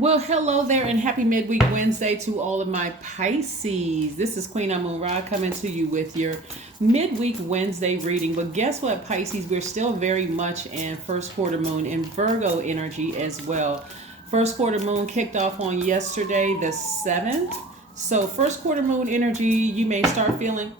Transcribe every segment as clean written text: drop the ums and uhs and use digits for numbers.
Well, hello there and happy midweek Wednesday to all of my Pisces. This is Queen Amun Ra coming to you with your midweek Wednesday reading. But guess what, Pisces? We're still very much in first quarter moon in Virgo energy as well. First quarter moon kicked off on yesterday, the 7th. So, first quarter moon energy, you may start feeling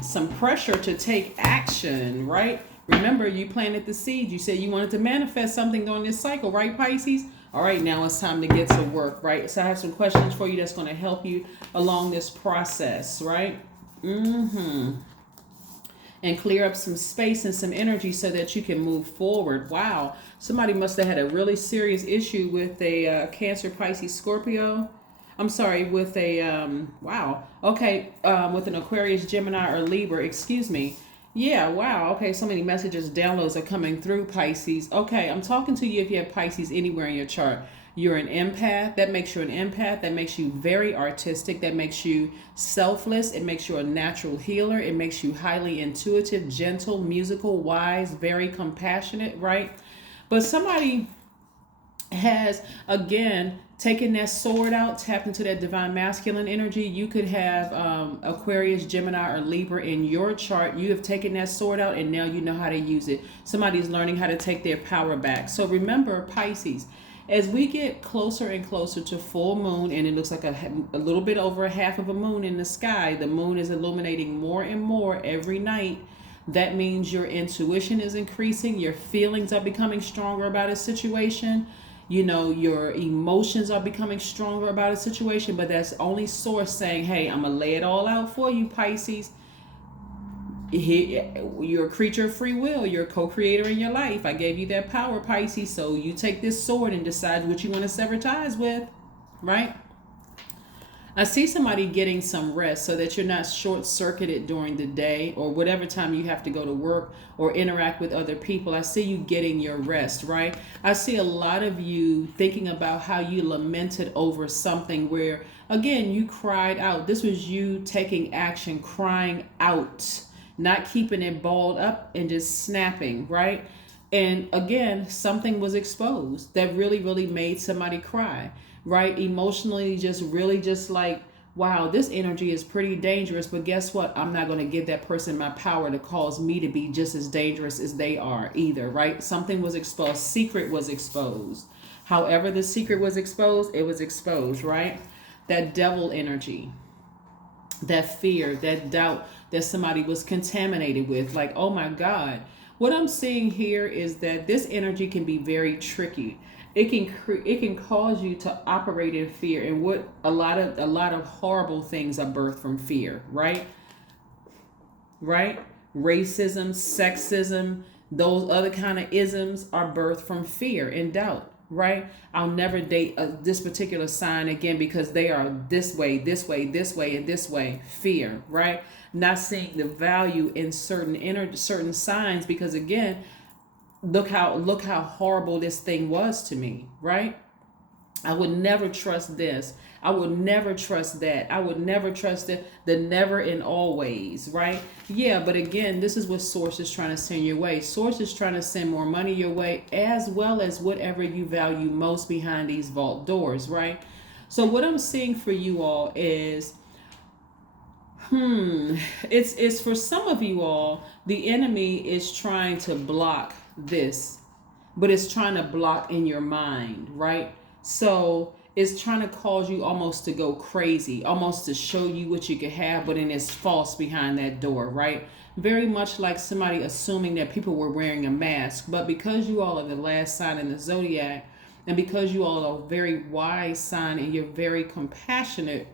some pressure to take action, right? Remember, you planted the seed. You said you wanted to manifest something during this cycle, right, Pisces? All right, now it's time to get to work, right? So I have some questions for you that's going to help you along this process, right? And clear up some space and some energy so that you can move forward. Wow, somebody must have had a really serious issue with a Cancer, Pisces, Scorpio. I'm sorry, with a with an Aquarius, Gemini, or Libra. Excuse me. Yeah, wow. Okay, so many messages, downloads are coming through, Pisces. Okay, I'm talking to you if you have Pisces anywhere in your chart. You're an empath. That makes you an empath. That makes you very artistic. That makes you selfless. It makes you a natural healer. It makes you highly intuitive, gentle, musical, wise, very compassionate, right? But somebody has, again, taken that sword out, tapped into that divine masculine energy. You could have Aquarius, Gemini, or Libra in your chart. You have taken that sword out and now you know how to use it. Somebody's learning how to take their power back. So remember, Pisces, as we get closer and closer to full moon, and it looks like a little bit over a half of a moon in the sky, the moon is illuminating more and more every night. That means your intuition is increasing, your feelings are becoming stronger about a situation. You know, your emotions are becoming stronger about a situation, but that's only source saying, hey, I'm going to lay it all out for you, Pisces. You're a creature of free will. You're a co-creator in your life. I gave you that power, Pisces. So you take this sword and decide what you want to sever ties with, right? I see somebody getting some rest so that you're not short circuited during the day or whatever time you have to go to work or interact with other people. I see you getting your rest, right? I see a lot of you thinking about how you lamented over something where, again, you cried out. This was you taking action, crying out, not keeping it balled up and just snapping, right? And again, something was exposed that really, really made somebody cry, right? Emotionally, just really just like, wow, this energy is pretty dangerous. But guess what? I'm not going to give that person my power to cause me to be just as dangerous as they are either, right? Something was exposed. Secret was exposed. However, the secret was exposed, it was exposed, right? That devil energy, that fear, that doubt that somebody was contaminated with. Like, oh my God. What I'm seeing here is that this energy can be very tricky. It can cause you to operate in fear, and what a lot of horrible things are birthed from fear, right? Right? Racism, sexism, those other kind of isms are birthed from fear and doubt, right? I'll never date this particular sign again because they are this way, this way, this way, and this way. Fear, right? Not seeing the value in certain signs because, again, look how horrible this thing was to me, right? I would never trust this. I would never trust that. I would never trust the never and always, right? Yeah, but again, this is what Source is trying to send your way. Source is trying to send more money your way, as well as whatever you value most behind these vault doors, right? So what I'm seeing for you all is, it's for some of you all, the enemy is trying to block this, but it's trying to block in your mind, right? So it's trying to cause you almost to go crazy, almost to show you what you could have, but then it's false behind that door, right? Very much like somebody assuming that people were wearing a mask. But because you all are the last sign in the zodiac, and because you all are a very wise sign and you're very compassionate,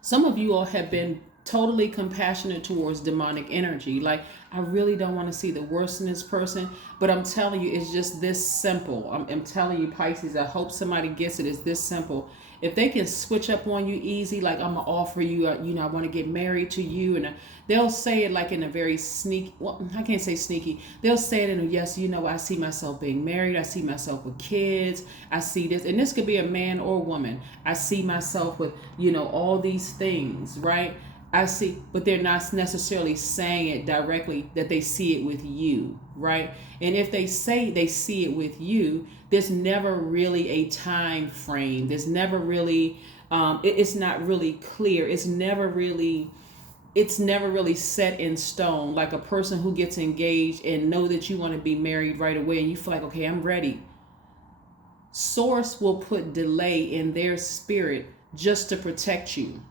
some of you all have been totally compassionate towards demonic energy. Like, I really don't want to see the worst in this person, but I'm telling you, it's just this simple. I'm telling you, Pisces, I hope somebody gets it. It's this simple. If they can switch up on you easy, like, I'm going to offer you, I want to get married to you. And they'll say it like in a very sneaky, well, I can't say sneaky. They'll say it in a, yes, I see myself being married. I see myself with kids. I see this. And this could be a man or woman. I see myself with, all these things, right? I see, but they're not necessarily saying it directly that they see it with you, right? And if they say they see it with you, there's never really a time frame. There's never really, it's not really clear. It's never really set in stone. Like a person who gets engaged and know that you want to be married right away, and you feel like, okay, I'm ready. Source will put delay in their spirit just to protect you.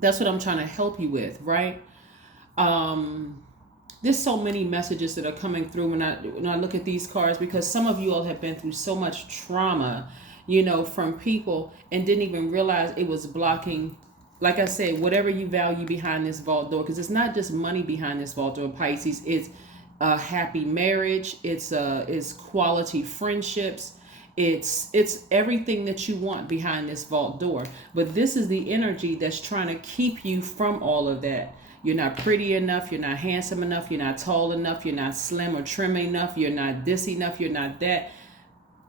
That's what I'm trying to help you with, right? There's so many messages that are coming through when I look at these cards, because some of you all have been through so much trauma, from people, and didn't even realize it was blocking, like I said, whatever you value behind this vault door, because it's not just money behind this vault door, Pisces. It's a happy marriage. It's quality friendships. It's everything that you want behind this vault door. But this is the energy that's trying to keep you from all of that. You're not pretty enough. You're not handsome enough. You're not tall enough. You're not slim or trim enough. You're not this enough. You're not that.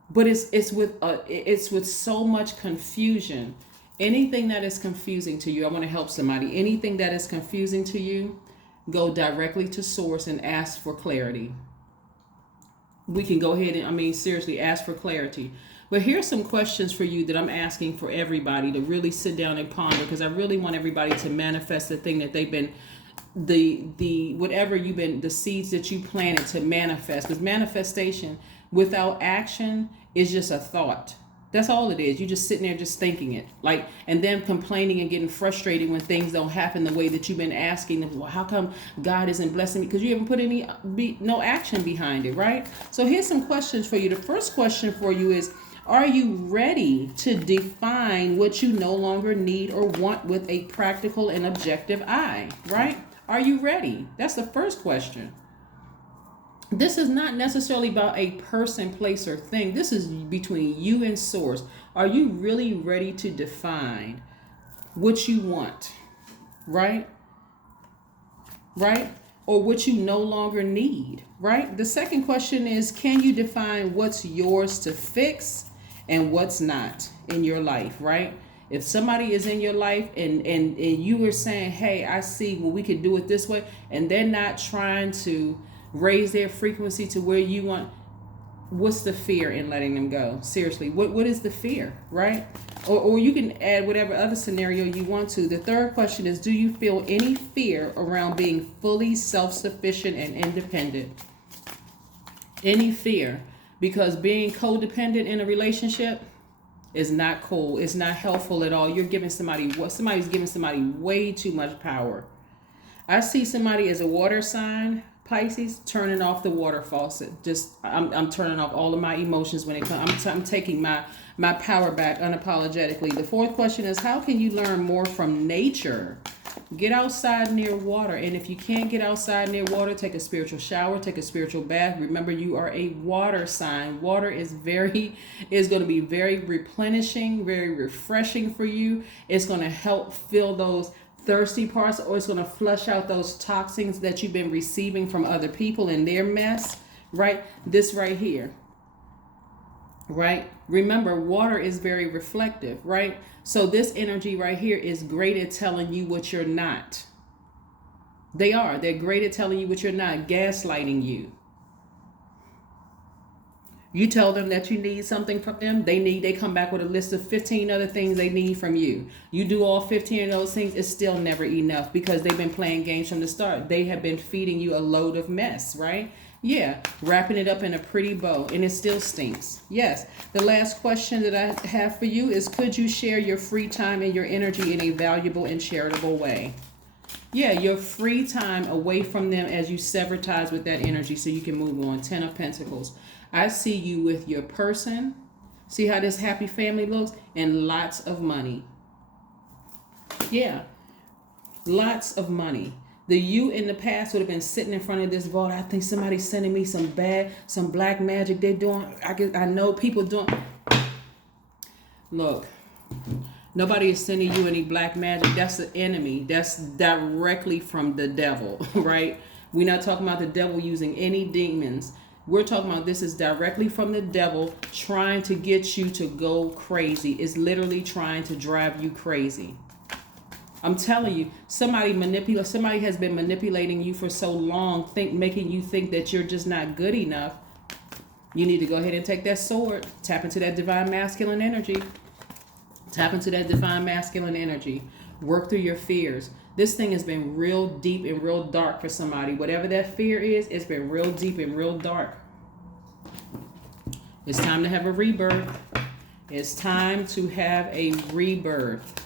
But it's with so much confusion. Anything that is confusing to you, I want to help somebody. Anything that is confusing to you, go directly to source and ask for clarity. We can go ahead and, seriously, ask for clarity. But here's some questions for you that I'm asking for everybody to really sit down and ponder, because I really want everybody to manifest the thing that they've been, the seeds that you planted to manifest. Because manifestation without action is just a thought. That's all it is. You're just sitting there just thinking it. And then complaining and getting frustrated when things don't happen the way that you've been asking. Well, how come God isn't blessing me? Because you haven't put no action behind it, right? So here's some questions for you. The first question for you is, are you ready to define what you no longer need or want with a practical and objective eye, right? Are you ready? That's the first question. This is not necessarily about a person, place, or thing. This is between you and source. Are you really ready to define what you want, right? Right? Or what you no longer need, right? The second question is, can you define what's yours to fix and what's not in your life, right? If somebody is in your life and you were saying, hey, I see, well, we could do it this way, and they're not trying to raise their frequency to where you want, what's the fear in letting them go? Seriously, what is the fear, right? Or you can add whatever other scenario you want to. The third question is, do you feel any fear around being fully self-sufficient and independent? Any fear? Because being codependent in a relationship is not cool. It's not helpful at all. You're giving somebody's giving somebody way too much power. I see somebody as a water sign, Pisces, turning off the water faucet. I'm turning off all of my emotions when it comes. I'm taking my power back unapologetically. The fourth question is, how can you learn more from nature? Get outside near water. And if you can't get outside near water, take a spiritual shower, take a spiritual bath. Remember, you are a water sign. Water is going to be very replenishing, very refreshing for you. It's going to help fill those thirsty parts, or it's going to flush out those toxins that you've been receiving from other people and their mess, right? This right here, right? Remember, water is very reflective, right? So this energy right here is great at telling you what you're not. They're great at telling you what you're not, gaslighting you. You tell them that you need something from them, they come back with a list of 15 other things they need from you. You do all 15 of those things, it's still never enough, because they've been playing games from the start. They have been feeding you a load of mess, right? Yeah, wrapping it up in a pretty bow, and it still stinks. Yes. The last question that I have for you is, could you share your free time and your energy in a valuable and charitable way? Yeah, your free time away from them as you sever ties with that energy so you can move on. 10 of Pentacles. I see you with your person. See how this happy family looks? And lots of money. Yeah, lots of money. The you in the past would have been sitting in front of this vault. I think somebody's sending me some black magic they're doing. I know people doing. Look, nobody is sending you any black magic. That's the enemy. That's directly from the devil, right? We're not talking about the devil using any demons. We're talking about this is directly from the devil trying to get you to go crazy. It's literally trying to drive you crazy. I'm telling you, somebody has been manipulating you for so long, making you think that you're just not good enough. You need to go ahead and take that sword, tap into that divine masculine energy. Tap into that divine masculine energy. Work through your fears. This thing has been real deep and real dark for somebody. Whatever that fear is, it's been real deep and real dark. It's time to have a rebirth. It's time to have a rebirth.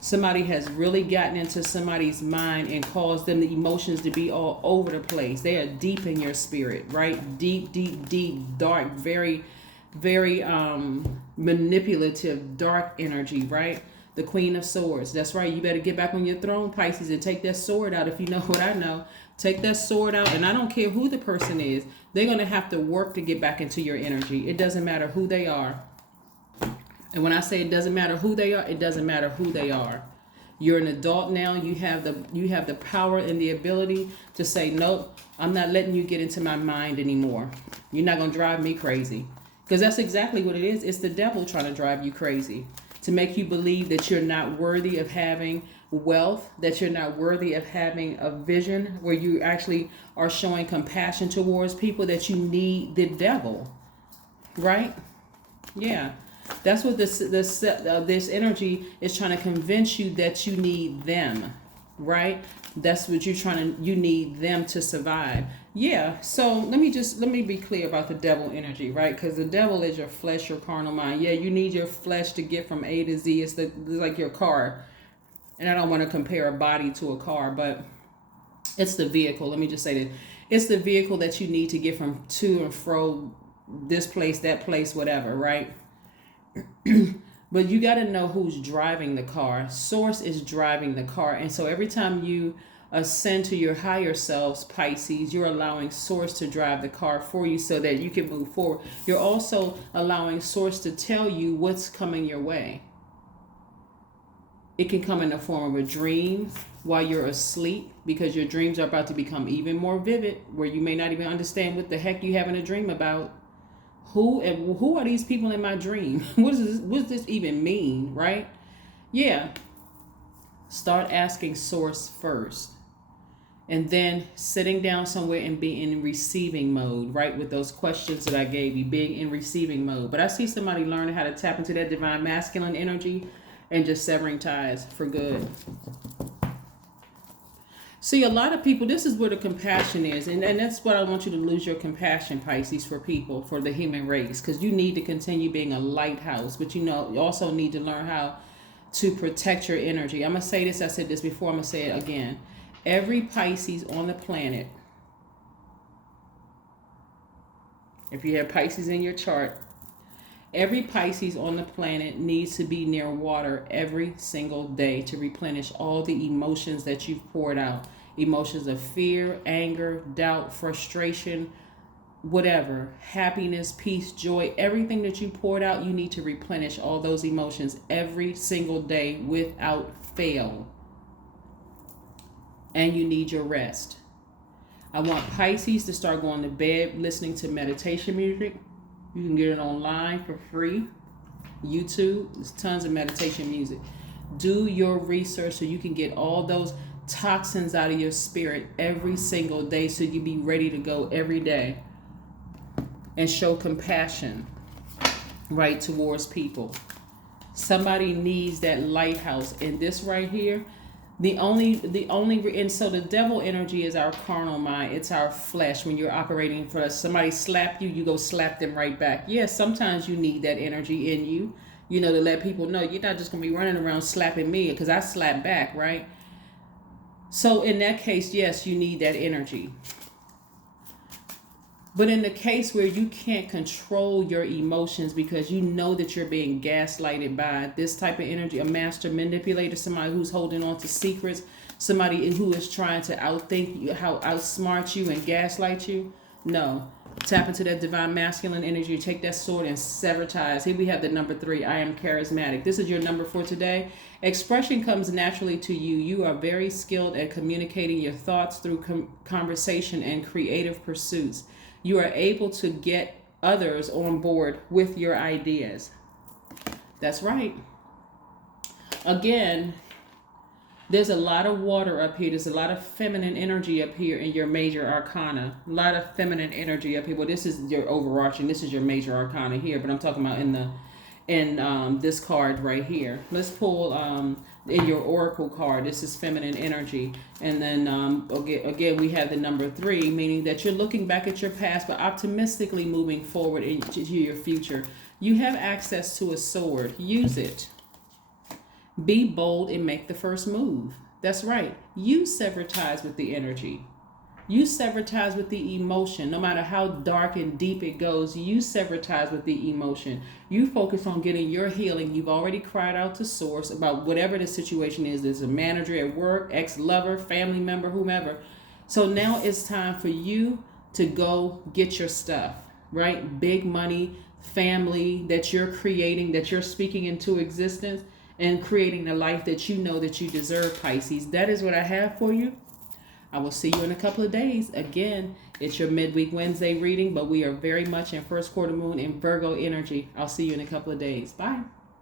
Somebody has really gotten into somebody's mind and caused them the emotions to be all over the place. They are deep in your spirit, right? Deep, deep, deep, dark, very, very manipulative, dark energy, right? The Queen of Swords. That's right. You better get back on your throne, Pisces, and take that sword out. If you know what I know, take that sword out. And I don't care who the person is. They're going to have to work to get back into your energy. It doesn't matter who they are. And when I say it doesn't matter who they are, it doesn't matter who they are. You're an adult now. You have the power and the ability to say, nope, I'm not letting you get into my mind anymore. You're not going to drive me crazy. Because that's exactly what it is. It's the devil trying to drive you crazy. To make you believe that you're not worthy of having wealth, that you're not worthy of having a vision where you actually are showing compassion towards people, that you need the devil. Right? Yeah. That's what this energy is trying to convince you, that you need them, right? That's what you need them to survive. Yeah. So let me be clear about the devil energy, right? Because the devil is your flesh, your carnal mind. Yeah, you need your flesh to get from A to Z. It's like your car. And I don't want to compare a body to a car, but it's the vehicle. Let me just say that it's the vehicle that you need to get from to and fro, this place, that place, whatever, right? But you got to know who's driving the car. Source is driving the car. And so every time you ascend to your higher selves, Pisces, you're allowing Source to drive the car for you so that you can move forward. You're also allowing Source to tell you what's coming your way. It can come in the form of a dream while you're asleep, because your dreams are about to become even more vivid, where you may not even understand what the heck you having a dream about. Who are these people in my dream? What does this even mean, right? Yeah. Start asking Source first. And then sitting down somewhere and being in receiving mode, right? With those questions that I gave you, being in receiving mode. But I see somebody learning how to tap into that divine masculine energy and just severing ties for good. See, a lot of people, this is where the compassion is. And that's what I want you to lose your compassion, Pisces, for people, for the human race. Because you need to continue being a lighthouse. But you also need to learn how to protect your energy. I'm going to say this. I said this before. I'm going to say it again. Every Pisces on the planet, if you have Pisces in your chart, every Pisces on the planet needs to be near water every single day to replenish all the emotions that you've poured out. Emotions of fear, anger, doubt, frustration, whatever, happiness, peace, joy, everything that you poured out, you need to replenish all those emotions every single day without fail. And you need your rest. I want Pisces to start going to bed listening to meditation music. You can get it online for free. YouTube, there's tons of meditation music. Do your research so you can get all those toxins out of your spirit every single day, so you be ready to go every day and show compassion right towards people. Somebody needs that lighthouse. And this right here, and so the devil energy is our carnal mind. It's our flesh. When you're operating for us, somebody slap you, you go slap them right back. Yes, sometimes you need that energy in you, to let people know you're not just going to be running around slapping me, because I slap back, right? So in that case, yes, you need that energy. But in the case where you can't control your emotions because you know that you're being gaslighted by this type of energy, a master manipulator, somebody who's holding on to secrets, somebody who is trying to outthink you, outsmart you and gaslight you, no. Tap into that divine masculine energy. Take that sword and sever ties. Here we have the number 3. I am charismatic. This is your number for today. Expression comes naturally to you. You are very skilled at communicating your thoughts through conversation and creative pursuits. You are able to get others on board with your ideas. That's right. Again, There's a lot of water up here. There's a lot of feminine energy up here in your major arcana. A lot of feminine energy up here. Well, this is your overarching. This is your major arcana here, but I'm talking about in this card right here. Let's pull in your oracle card. This is feminine energy, and then again we have the number 3, meaning that you're looking back at your past, but optimistically moving forward into your future. You have access to a sword. Use it. Be bold and make the first move. That's right. You sever ties with the energy. You sever ties with the emotion. No matter how dark and deep it goes, you sever ties with the emotion. You focus on getting your healing. You've already cried out to source about whatever the situation is. There's a manager at work, ex-lover, family member, whomever. So now it's time for you to go get your stuff, right? Big money, family that you're creating, that you're speaking into existence, and creating the life that you know that you deserve, Pisces. That is what I have for you. I will see you in a couple of days. Again, it's your midweek Wednesday reading, but we are very much in first quarter moon in Virgo energy. I'll see you in a couple of days. Bye.